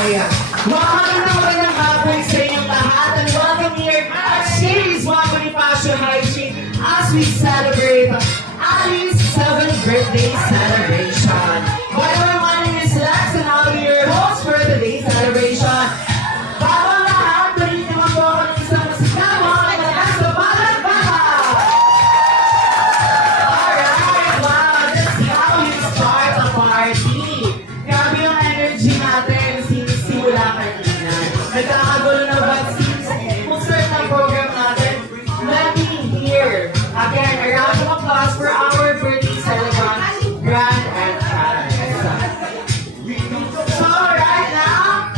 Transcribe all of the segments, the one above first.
Magandang hapon sa inyong lahat and welcome here at Shades One Bonifacio High Street as we celebrate Ali's 7th birthday celebration. My name is Lex and I'll be your host for today's celebration. Bago ang lahat, balik naman po ako ng isang masigamo na nasa Balagbaga! Alright, wow, that's how you start a party. Grabe yung energy natin simula kanina. Nagkakagulo na ba since kung start ng program natin? Let me hear again a round of applause for our birthday celebrant, Grand and Trans. So right now,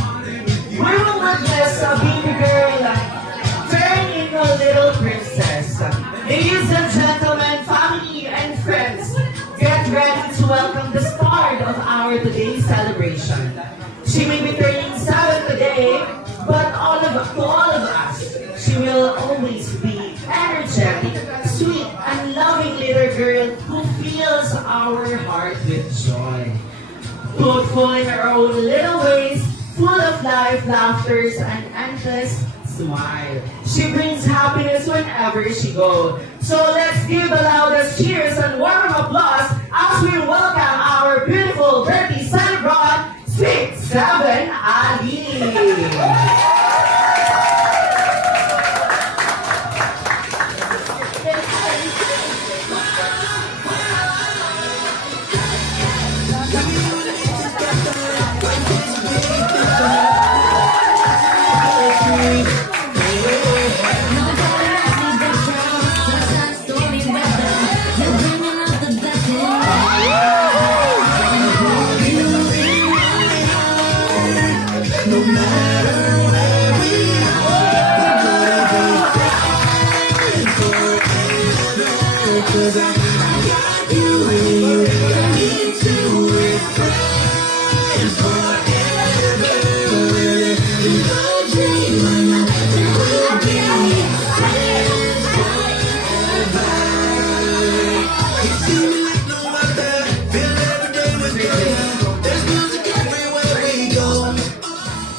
we will witness a baby girl turn into a little princess. Ladies and gentlemen, family and friends, get ready to welcome the start of our today's celebration. She may be turning 7 today, but to all of us, she will always be energetic, sweet, and loving little girl who fills our heart with joy. Thoughtful in her own little ways, full of life, laughter, and endless smile. She brings happiness whenever she goes. So let's give the loudest cheers and warm applause as we welcome our beautiful birthday celebrant, Sweet 7 Ali.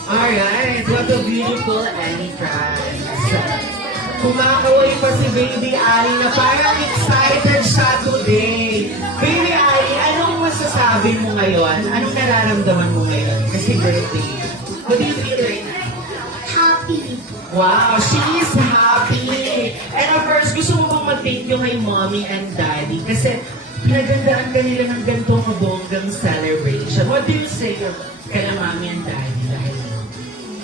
Alright, what a beautiful entrance. Kumakaway pa si Baby Ali na parang excited siya today. Baby Ali, anong masasabi mo ngayon? Anong nararamdaman mo ngayon? Kasi birthday. What do you feel right now? Happy. Wow, she is happy. And of course, gusto mo bang mag-thank you kay mommy and daddy? Kasi pinagandaan ka nila ng gantong kabonggang celebration. What do you say kay mommy and daddy? Dahil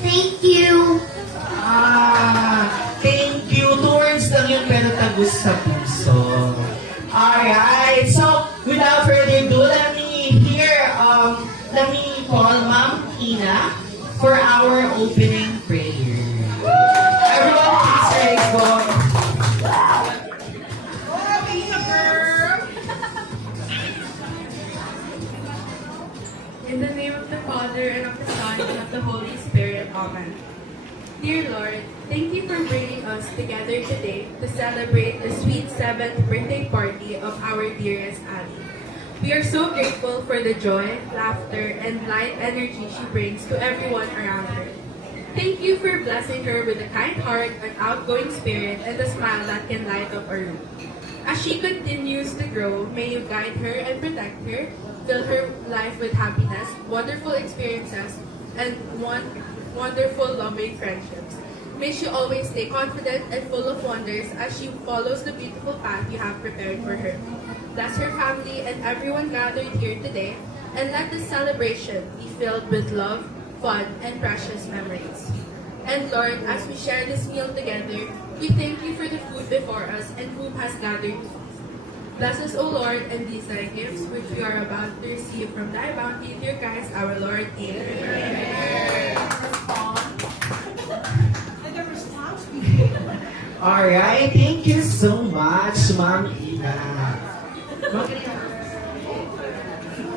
Thank you. Thank you. 2 words lang yun pero tagus sa puso. Alright, so without further ado, let me call Ma'am Ina for our opening prayer. Everyone, please raise go. In the name of the Father, and of the Son, and of the Holy Spirit. Amen. Dear Lord, thank you for bringing us together today to celebrate the sweet 7th birthday party of our dearest Ali. We are so grateful for the joy, laughter, and light energy she brings to everyone around her. Thank you for blessing her with a kind heart, an outgoing spirit, and a smile that can light up a room. As she continues to grow, may you guide her and protect her, fill her life with happiness, wonderful experiences, and wonderful loving friendships. May she always stay confident and full of wonders as she follows the beautiful path you have prepared for her. Bless her family and everyone gathered here today, and let this celebration be filled with love, fun, and precious memories. And Lord, as we share this meal together, we thank you for the food before us and whom has gathered to feast. Bless us, O Lord, and these thy gifts which we are about to receive from thy bounty through Christ our Lord. Amen. Alright, thank you so much, Ma'am Ina.